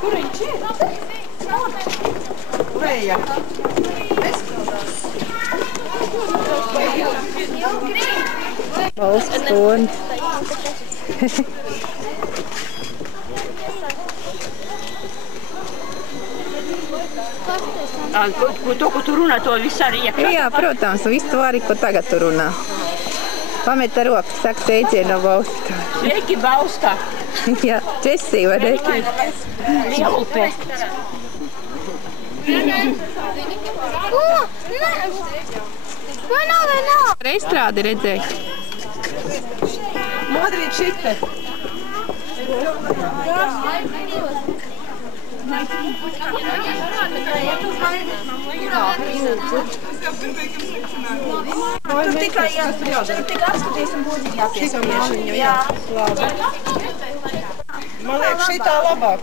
Kur viņš ir? Lejā. Valsts stoni. Ko tu runā, to visu arī iekļūt? Jā, protams, visu to arī, ko tagad tu runā. Pameta roku, saka sveicienu no Bauskā. Sveiki, Bauskā. Jā, Džesī, vai ne? Lielupē. Vai nav? Reizstrādi redzēju. Modrīt šite. Tur tikai apskaties un būdīgi jāpieskaties viņu. Jā. Man liekas, šitā labāk.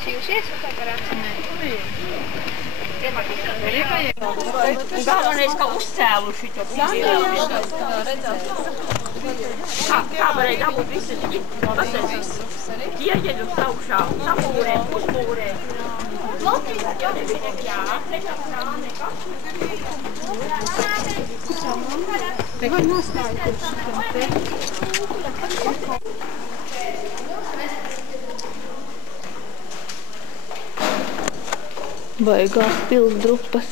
Šījušies fotogrācijai? Galvenais, ka uzcēluši to pīdīju. Kā varēja dabūt visi pasēs? Ieģeļus augšā, samūrē, uzmūrē. Vai nostāju šitam te? Baigās pilsdrupas.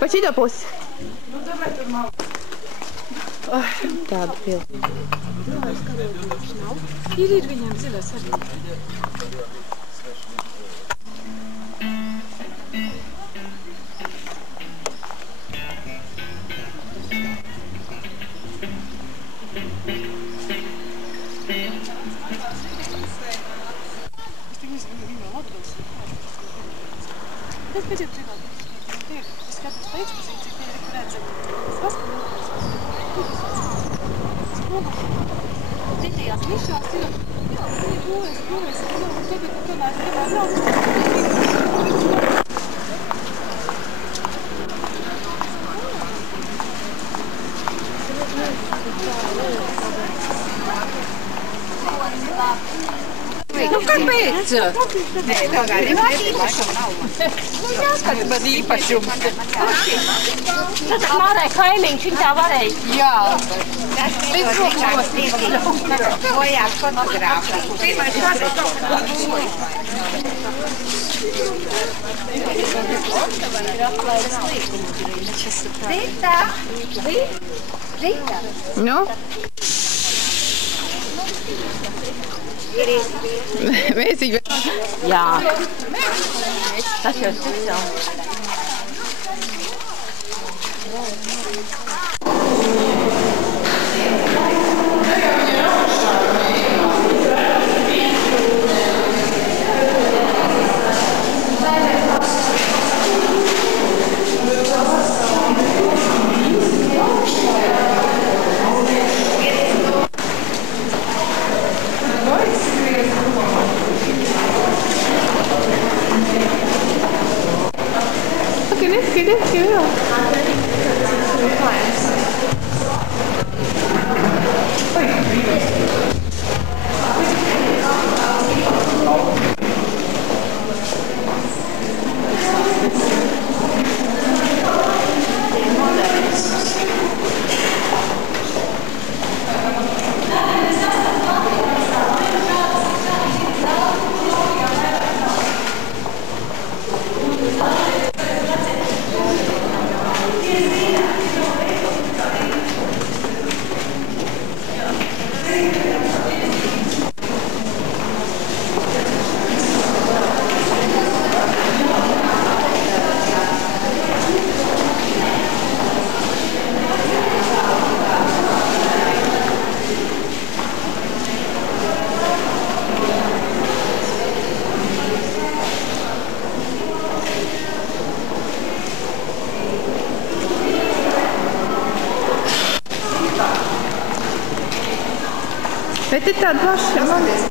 Pa šito pusi. Tāda pilna. Ir viņiem dziļas arī. Tas pēc jau dzīvāk. Es skatos pēcpazīciju, tie ir redzami. Es paskatījos. Citījās nišās ir. Jā, viņi būvēs. Tagad tomēr brauc. Nu, kāpēc? Nē, tā kā īpašumu nav. Bet īpašumu. Tad Mārai kaimiņš viņa tā varēja. Jā. Līdz rokos. Bojās fotogrāfiju. Rita. Nu? Mēs viņu... Jā. Tas jau speciāli. Skaties, jā. Bet ir tāda plaša, man.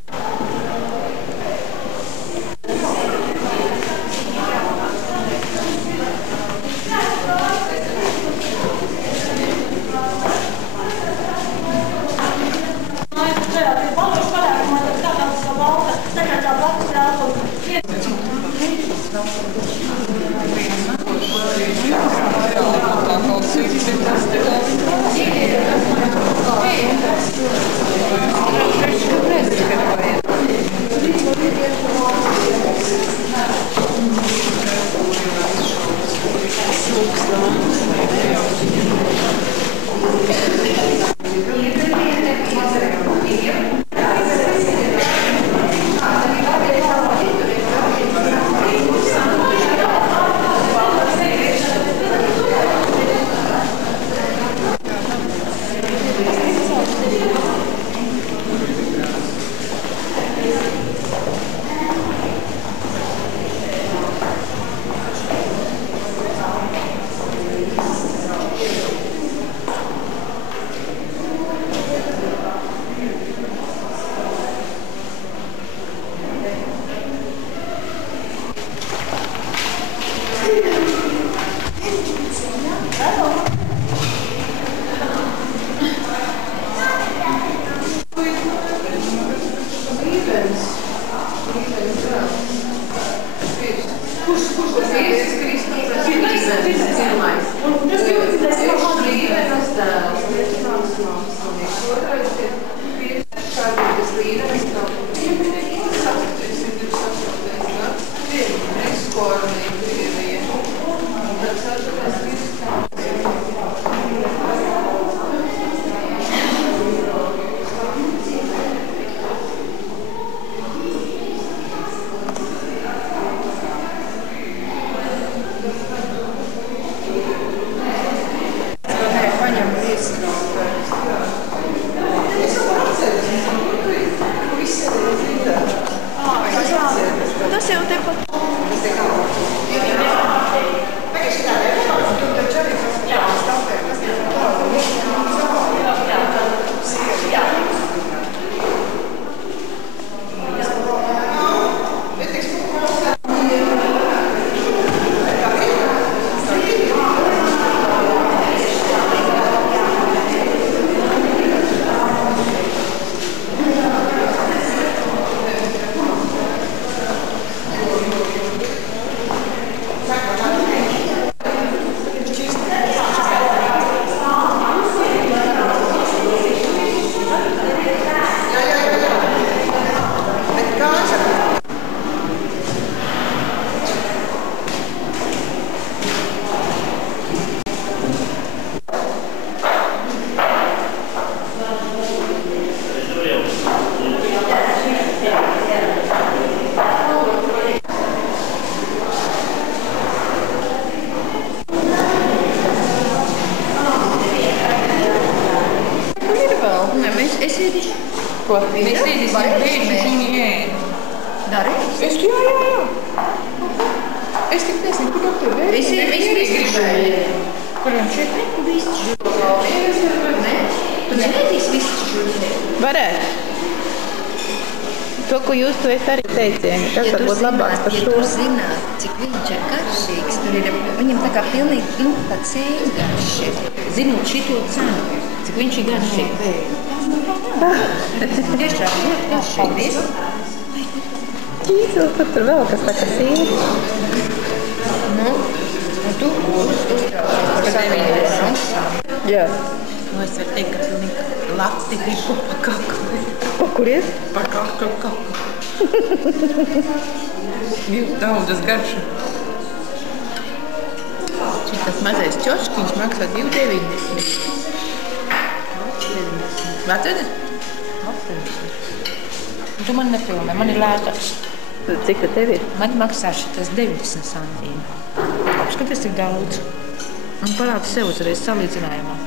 Mēs ēdīsim bieži un ēd. Darīsi? Es jā. Es tik nezinu, kur doktor bēr. Es gribēju. Kuriem šeit? Viss žurē. Ne? Tu neēdīsi viss žurē? Varētu. To, ko jūs tu esi arī teicieni, tas Ja tu varbūt labāks par ja šo. tu zinātu, cik viņš ir garšīgs, tur ir, viņam tā kā pilnīgi tāds sēņu garši. Zinot šito cenu, cik viņš ir garšīgs. Tiešām ļoti garšīgs. Ķīsels, tur vēl kas tā kā sīri. Nu, un tu uztraucies par saviem desmit. Jā. Nu, es varu teikt, ka pilnīgi lati gribu pa kaklu. Pa kuries? Pa kaklu. Daudzas garšu. Šitas mazais čoškiņš maksā 2,90. Vecēdis? 80. Tu man nepilnē, man ir lētāks. Cik tad tev ir? Man maksā šitas 90 santīmi. Skaties, cik daudz. Un parāda sev uzreiz salīdzinājumā.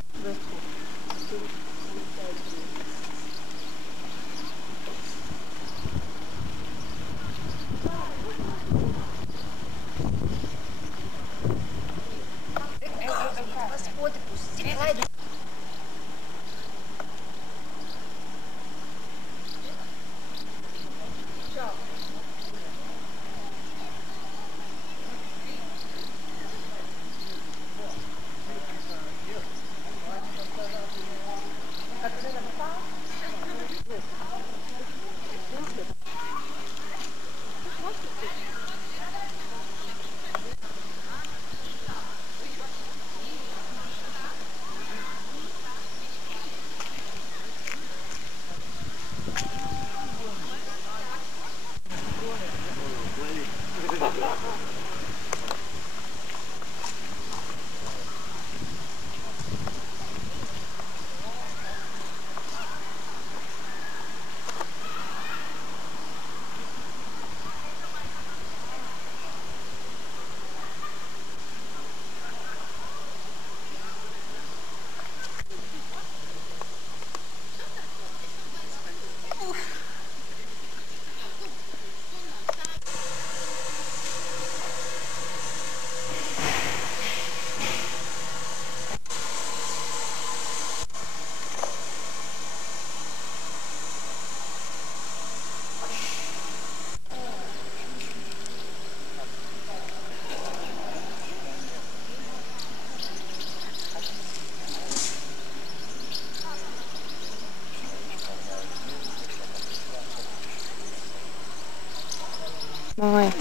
Māja.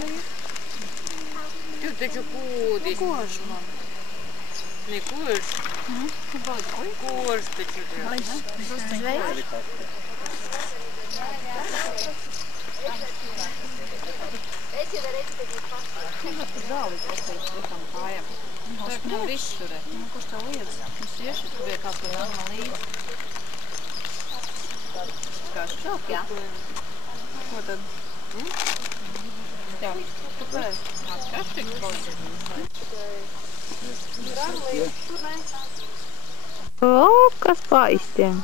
Tu taču kūdis. Kož man. Ne kurš. Kurš taču. Zālīt pasīt likam kājām. Viņš nevar izšurēt. Kurš tev liedz? Viņš ieši, tu bija kāds par nāma līdzi. Kā šok, jā? Ko tad? Jā. Tu pēc? Kāds kašķiks palīdz? O, kas paistiem.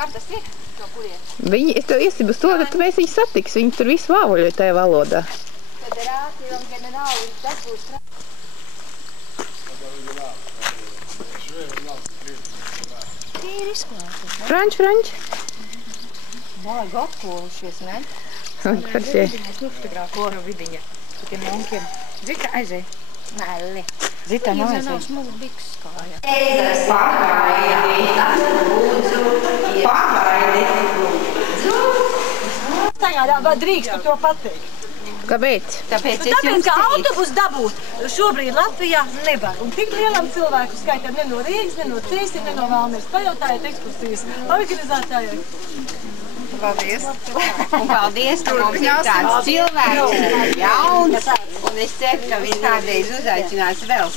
Kam tas ir? No kurien? Viņi, es tev iesibu uz to, ka mēs viņus satiks. Viņi tur visu vāvuļoja tajā valodā. Federāti, un ģenerāli, tas būs Tīri izklāties, ne? Franč. Baigi apkolušies, ne? Karšie. Es nofotogrāfu no vidiņa. Tiem monkiem. Zita, aizēj. Melli. Zita, nav aizēj. Nav smugu biks kāja. Pagaidi. Tagad vai drīkstu to pateikt? Kāpēc? Tāpēc Tāpēc, ka autobus dabūt šobrīd Latvijā nevar. Un tik lielam cilvēku skaitam ne no Rīgas, ne no Cīsī, ne no Valmieras. Pajautājiet ekskursijas organizātājai. Paldies. Un paldies, ka mums ir tāds cilvēks, jauns. Un es ceru, ka viņš kādreiz uzaicinās vēl.